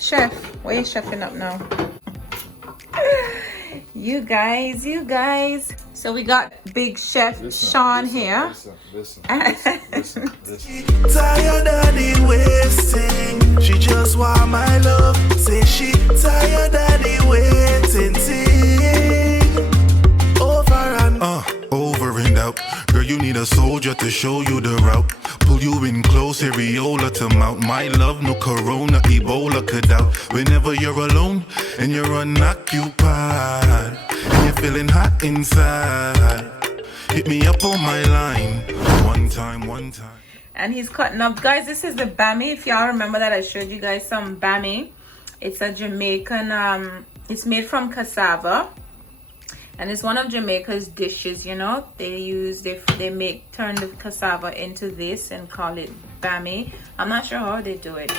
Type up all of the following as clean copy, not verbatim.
Chef, why are you chefing up now? You guys. So we got big chef Sean here. Listen. Tired of the wasting. She just want my love. Say she tired of the waiting. Over and out. Girl, you need a soldier to show you the route. Pull you in close, areola to mount. My love, no corona, Ebola could out. Whenever you're alone and you're unoccupied, and you're feeling hot inside, hit me up on my line. One time. And he's cutting up. Guys, this is the bammy. If y'all remember that I showed you guys some bammy. It's a Jamaican, it's made from cassava. And it's one of Jamaica's dishes, you know. They turn the cassava into this and call it bammy. I'm not sure how they do it.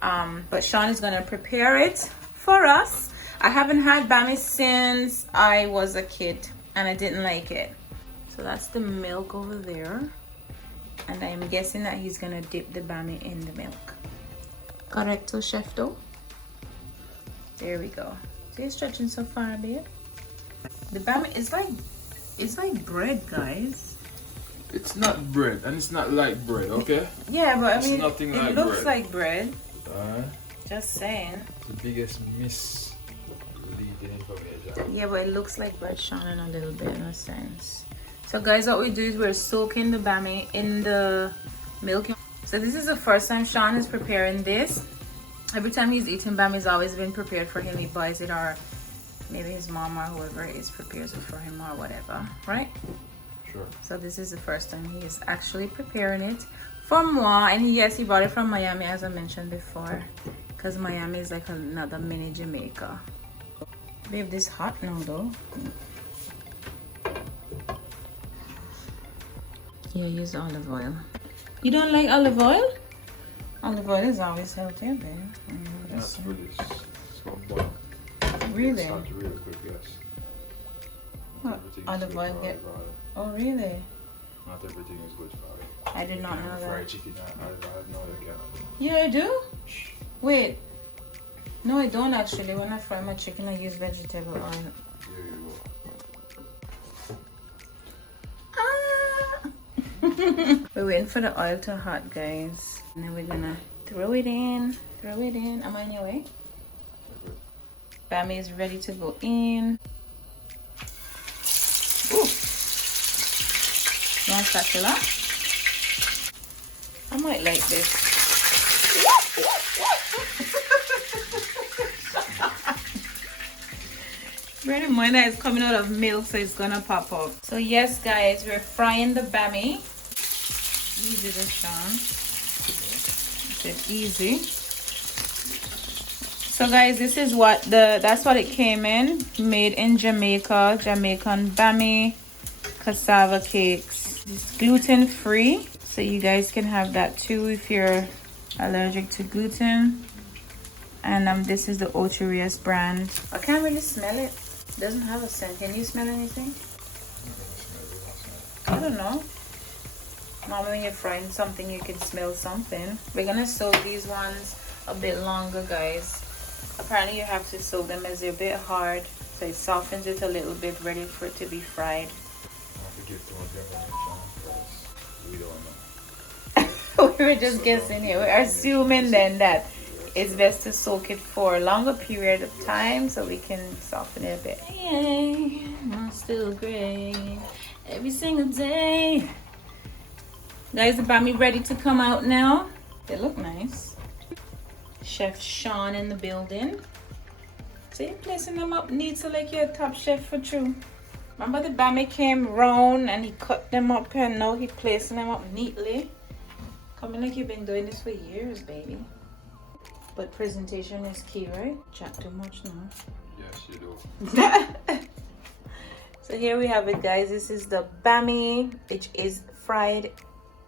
But Sean is gonna prepare it for us. I haven't had bammy since I was a kid and I didn't like it. So that's the milk over there. And I'm guessing that he's gonna dip the bammy in the milk. Correcto, chef though. There we go. See, it's stretching so far, babe. The bammy is like bread, guys. It's not bread, and it's not like bread, okay? Yeah, but I mean, nothing it like looks bread. like bread. Alright. Just saying. The biggest misleading information. Yeah, but it looks like bread, Sean, in a little bit, in a sense. So, guys, what we do is we're soaking the bammy in the milk. So this is the first time Sean is preparing this. Every time he's eating bammy, it's always been prepared for him. He buys it, or maybe his mom or whoever it is prepares it for him, or whatever, right? Sure. So this is the first time he is actually preparing it for moi. And yes, he brought it from Miami, as I mentioned before, because Miami is like another mini Jamaica. Babe, this hot now though. Yeah, use olive oil. You don't like olive oil? Olive oil is always healthier, babe. That's for this. It's called boil. Really? It's not real quick, yes. What? Olive oil get... Oh, really? Not everything is good for it. I did not know that. Fried chicken, I know you can. Yeah, I do? Wait. No, I don't actually. When I fry my chicken, I use vegetable oil. There you Ah! We're waiting for the oil to hot, guys. And then we're gonna throw it in. Throw it in. Am I on your way? Bammy is ready to go in. Ooh. You want spatula? I might like this. Bear in mind that it's coming out of milk, so it's gonna pop up. So yes, guys, we're frying the bammy. Easy, this Sean. I said easy. So guys, this is what that's what it came in. Made in Jamaica, Jamaican bammy cassava cakes. It's gluten free, so you guys can have that too if you're allergic to gluten. And this is the ENQUIRIES brand. I can't really smell it. It doesn't have a scent. Can you smell anything? I don't know. Normally when you're frying something, you can smell something. We're gonna soak these ones a bit longer, guys. Apparently you have to soak them as they're a bit hard, so it softens it a little bit, ready for it to be fried. We were just guessing here. We're assuming then that it's best to soak it for a longer period of time so we can soften it a bit. Yay, I'm still great every single day. Guys, the bammy ready to come out now. They look nice. Chef Sean in the building. So you're placing them up neat so like you're a top chef for true. Remember the bammy came round and he cut them up, and now he's placing them up neatly. Coming like you've been doing this for years, baby. But presentation is key, right? Chat too much now. Yes, you do. So here we have it, guys. This is the bammy, which is fried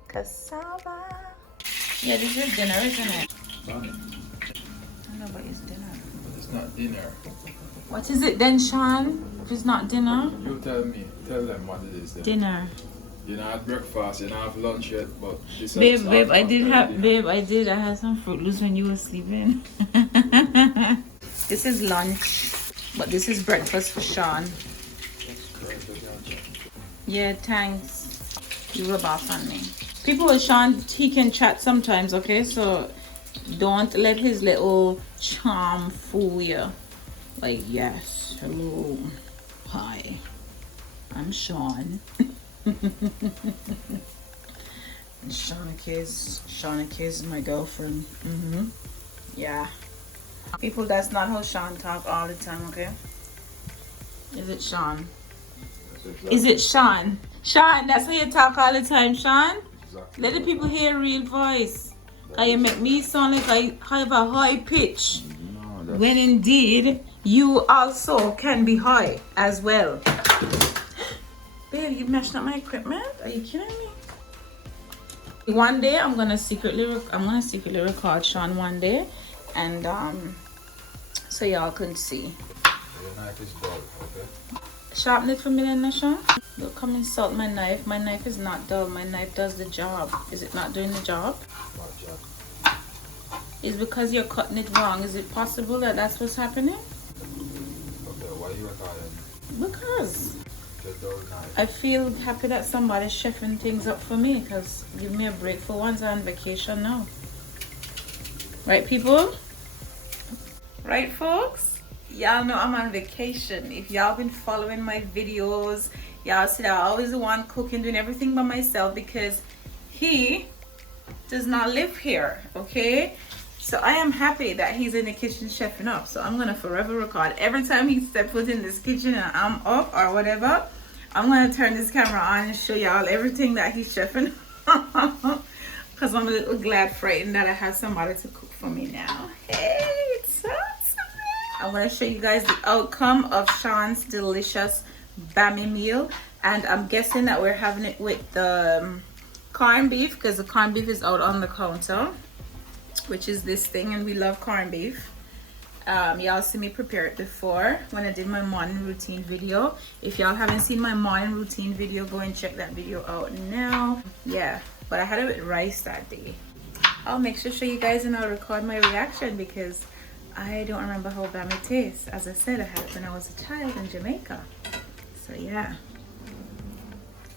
cassava. Yeah, this is dinner, isn't it? Bammy. I know, but it's dinner. But it's not dinner. What is it then, Sean? If it's not dinner? You tell me. Tell them what it is then. Dinner. You don't have breakfast, you don't have lunch yet, but this Babe, I had some Fruit Loops when you were sleeping. This is lunch, but this is breakfast for Sean. Yeah, thanks. You rub off on me. People with Sean, he can chat sometimes, okay? So don't let his little charm fool you. Like, yes, hello, hi, I'm Sean. Shauna is my girlfriend. Yeah. People, that's not how Sean talk all the time, okay? Is it Sean? Is it Sean? Sean, that's how you talk all the time, Sean? Exactly. Let the people hear your real voice. You make me sound like I have a high pitch. No, when indeed, you also can be high as well. Babe, you messed up my equipment? Are you kidding me? One day I'm gonna secretly record Sean one day, and so y'all can see. Your knife is dull, okay? Sharpen it for me then, Sean. Don't come insult my knife. My knife is not dull. My knife does the job. Is it not doing the job? What job? It's because you're cutting it wrong. Is it possible that that's what's happening? Okay, why are you recording? Because The dull knife. I feel happy that somebody's chefing things up for me, because give me a break for once. I'm on vacation now. Right, people? Right, folks? Y'all know I'm on vacation. If y'all been following my videos, y'all see that I always the one cooking, doing everything by myself, because he does not live here, okay? So I am happy that he's in the kitchen chefing up. So I'm gonna forever record. Every time he steps foot in this kitchen and I'm up or whatever, I'm gonna turn this camera on and show y'all everything that he's chefing. Because I'm a little glad frightened that I have somebody to cook for me now. Hey, it's awesome. I'm gonna show you guys the outcome of Sean's delicious bammy meal. And I'm guessing that we're having it with the corned beef, because the corned beef is out on the counter, which is this thing, and we love corned beef. Y'all see me prepare it before when I did my morning routine video. If y'all haven't seen my morning routine video, go and check that video out now. Yeah, but I had it with rice that day. I'll make sure to show you guys and I'll record my reaction, because I don't remember how bammy tastes. As I said, I had it when I was a child in Jamaica. So yeah.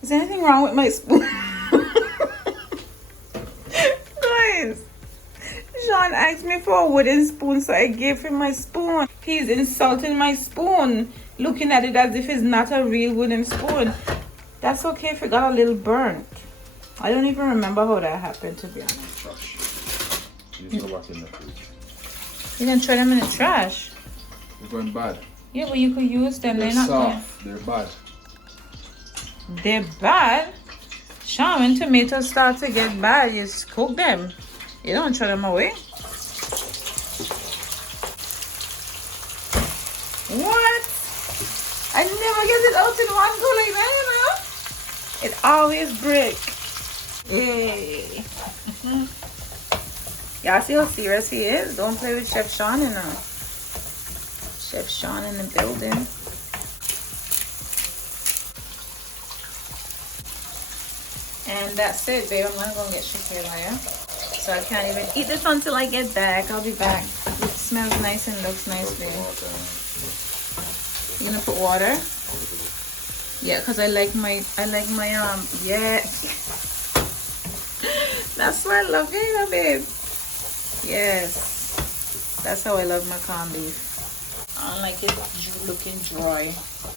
Is there anything wrong with my spoon? Guys, Sean asked me for a wooden spoon, so I gave him my spoon. He's insulting my spoon, looking at it as if it's not a real wooden spoon. That's okay if it got a little burnt. I don't even remember how that happened, to be honest. Trash. You throw what's in the fridge. You can throw them in the trash. They're going bad. Yeah, but you could use them. They're not soft. They're bad. They're bad? Sean, when tomatoes start to get bad, you just cook them. You don't throw them away. What? I never get it out in one go like that, you know? It always breaks. Hey. Y'all see how serious he is? Don't play with Chef Sean, you know. Chef Sean in the building. And that's it, babe. I'm gonna go and get ShéKayla, yeah? So I can't even eat this until I get back. I'll be back. It smells nice and looks nice, babe. You gonna put water? Yeah, because I like my yeah. That's why I love ShéKayla, babe. Yes. That's how I love my corned beef. I don't like it looking dry.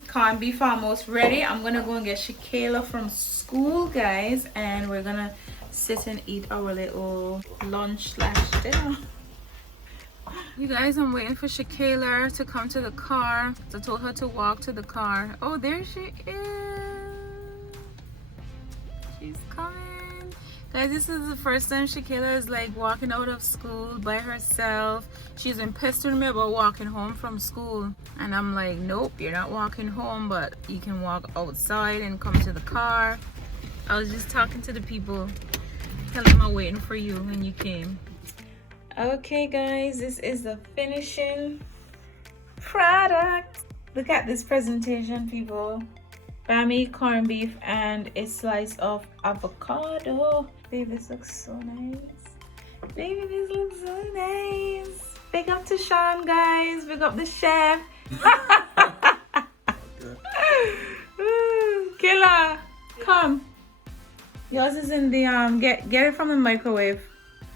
Corned beef almost ready. I'm gonna go and get ShéKayla from school, guys, and we're gonna sit and eat our little lunch/dinner. You guys, I'm waiting for ShéKayla to come to the car. I told her to walk to the car. Oh, there she is. She's coming. Guys, this is the first time ShéKayla is like walking out of school by herself. She's been pestering me about walking home from school, and I'm like, nope, you're not walking home, but you can walk outside and come to the car. I was just talking to the people, telling them I'm waiting for you when you came. Okay, guys, this is the finishing product. Look at this presentation, people. Bammy, corned beef, and a slice of avocado. Baby, this looks so nice. Baby, this looks so nice. Big up to Sean, guys. Big up the chef. Killer, come. Yours is in the get it from the microwave.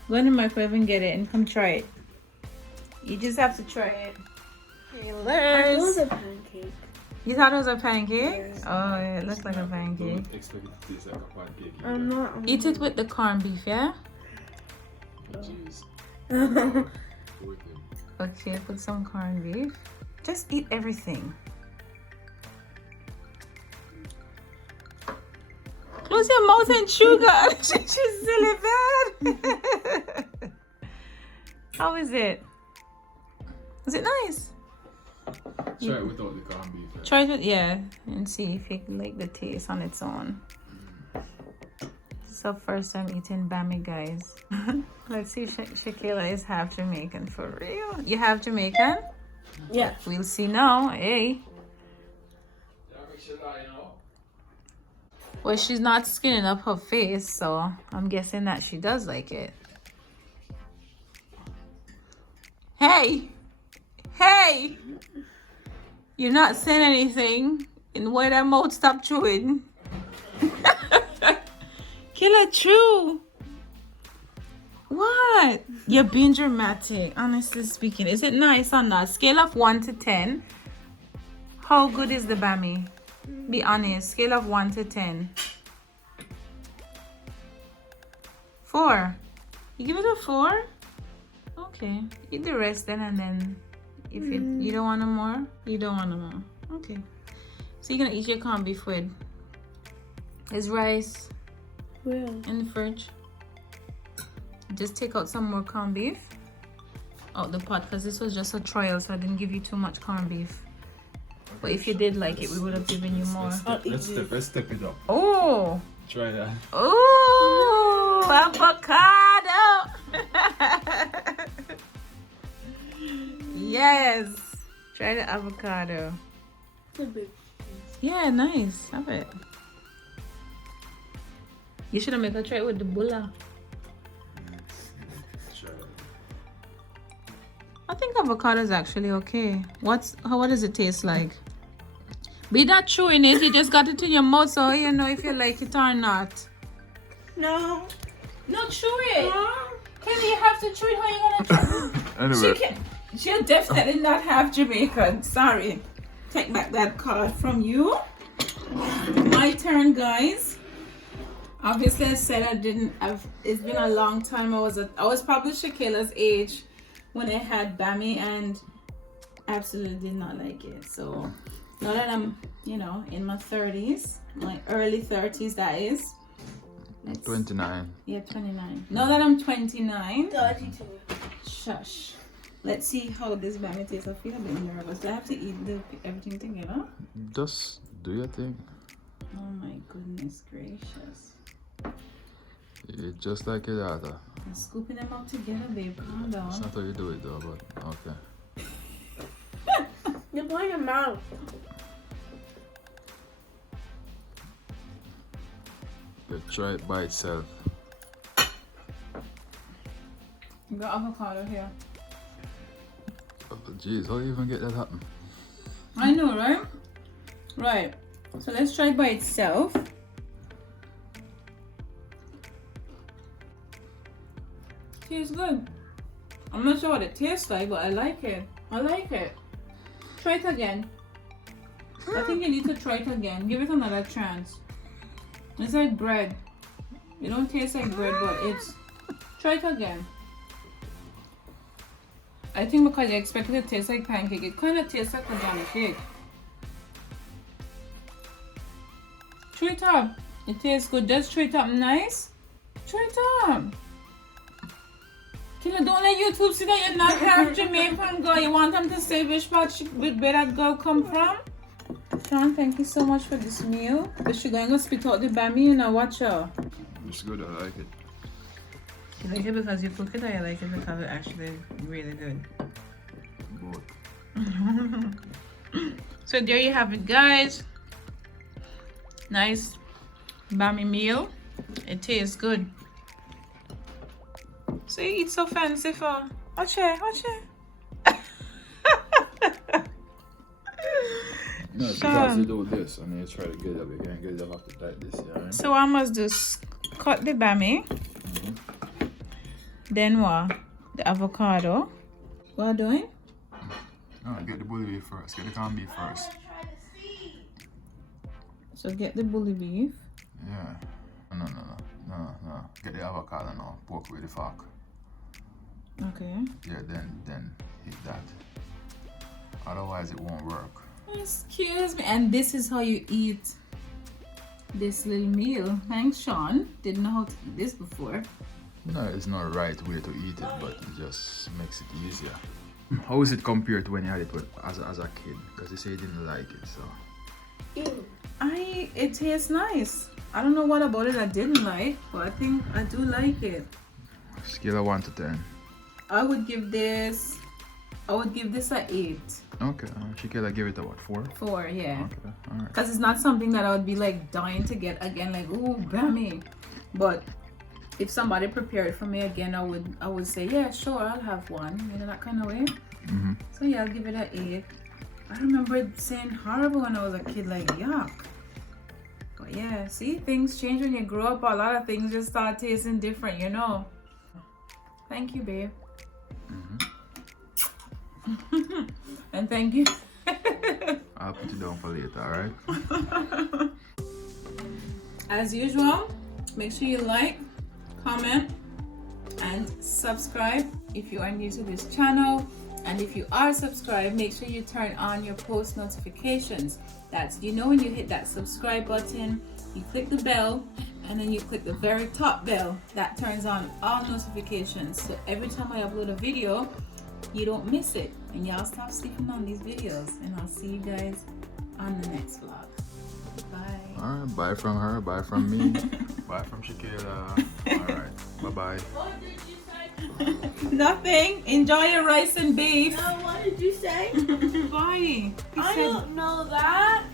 Go in the microwave and get it and come try it. You just have to try it. It was a pancake. You thought it was a pancake? Yes. Oh, it looks like a pancake. Don't expect it to taste like a pancake. I'm not. Eat it with the corned beef, yeah? Jeez. With him. Okay, put some corned beef. Just eat everything. Close your mouth and chew, girl. She's silly bad. How is it? Is it nice? Try it without the corned beef. Yeah. Try it, yeah, and see if you can like the taste on its own. It's our first time eating bammy, guys. Let's see if ShéKayla is half Jamaican for real. You half Jamaican? Yeah. We'll see now. Hey. Well, she's not skinning up her face, so I'm guessing that she does like it. Hey! Hey! You're not saying anything. And why that mouth stop chewing? Killer, chew! What? You're being dramatic, honestly speaking. Is it nice or not? Scale of 1 to 10. How good is the bammy? Be honest. Scale of 1 to 10. 4. You give it a 4? Okay. Eat the rest then, and then if you don't want no more, you don't want no more. Okay. So you're gonna eat your corned beef with. Is rice Where? in the fridge. Just take out some more corned beef out the pot, because this was just a trial, so I didn't give you too much corned beef. But if you did like it, we would have given you more. Let's step it up. Oh! Try that. Oh! Avocado! Yes! Try the avocado. It's a big. Yeah, nice. Have it. You should have made her try it with the bulla. Try it. I think avocado is actually okay. What does it taste like? Be not chewing it, you just got it in your mouth, so you know if you like it or not. No. No, chew it. Kelly, you have to chew it. How you gonna chew it? Anyway. She'll definitely not have Jamaican. Sorry. Take back that card from you. My turn, guys. Obviously, I said I didn't have. It's been a long time. I was probably ShéKayla's age when I had bammy, and absolutely did not like it. So now that I'm, in my 30s, my early 30s, that is. 29. Yeah, 29. Now that I'm 29. 32. Shush. Let's see how this bammy tastes. I feel a bit nervous. Do I have to eat everything together? Just do your thing. Oh my goodness gracious. It's just like your daughter. I'm scooping them up together, babe. Calm That's down. not how you do it though, but okay. You put in your mouth. You try it by itself. You got avocado here. Oh, jeez, how do you even get that happen? I know, right? Right. So let's try it by itself. Tastes good. I'm not sure what it tastes like, but I like it. I like it. Try it again. I think you need to try it again. Give it another chance. It's like bread. It don't taste like bread, but it's... Try it again. I think because you expect it to taste like pancake, it kind of tastes like a jam cake. Chew it up. It tastes good. Just chew it up nice. Chew it up. Killer, don't let YouTube see that you're not half Jamaican girl. You want them to say which part where that girl come from? Sean, thank you so much for this meal. But she's going to spit out the bammy and watch her. It's good, I like it. You like it because you cook it, or you like it because it's actually really good? Both. So there you have it, guys. Nice bammy meal. It tastes good. So you eat so fancy for... Watch it, watch it. No, it's because you do this and then you try to get it up. You can't get it up after like this, yeah, right? So I must just cut the bammy. Then what? The avocado. What are you doing? No, get the bully beef first. Get the corned beef first. So get the bully beef. Yeah. No. Get the avocado now. Pork with the fork. Okay. Yeah, then hit that. Otherwise it won't work. Excuse me. And this is how you eat this little meal. Thanks, Sean. Didn't know how to eat this before. No, it's not the right way to eat it, but it just makes it easier. How is it compared to when you had it as a kid? Because you say you didn't like it, so. Ew. It tastes nice. I don't know what about it I didn't like, but I think I do like it. Scale of 1 to 10. I would give this a 8. Okay, ShéKayla give it a what, 4? 4, yeah. Okay, alright. Because it's not something that I would be like dying to get again, like, ooh, bammy. But if somebody prepared it for me again, I would say, yeah, sure, I'll have one. You know, that kind of way. So yeah, I'll give it an 8. I remember it saying horrible when I was a kid, like, yuck. But yeah, see, things change when you grow up. A lot of things just start tasting different, you know. Thank you, babe. And thank you. I'll put it down for later, alright? As usual, make sure you like, comment, and subscribe if you are new to this channel. And if you are subscribed, make sure you turn on your post notifications. That's, you know, when you hit that subscribe button, you click the bell, and then you click the very top bell. That turns on all notifications. So every time I upload a video, you don't miss it. And y'all stop sleeping on these videos. And I'll see you guys on the next vlog. Bye. Alright, bye from her, bye from me, bye from ShéKayla. Alright, bye-bye. What did you say? Nothing. Enjoy your rice and beef. No, what did you say? Bye. He I said don't know that.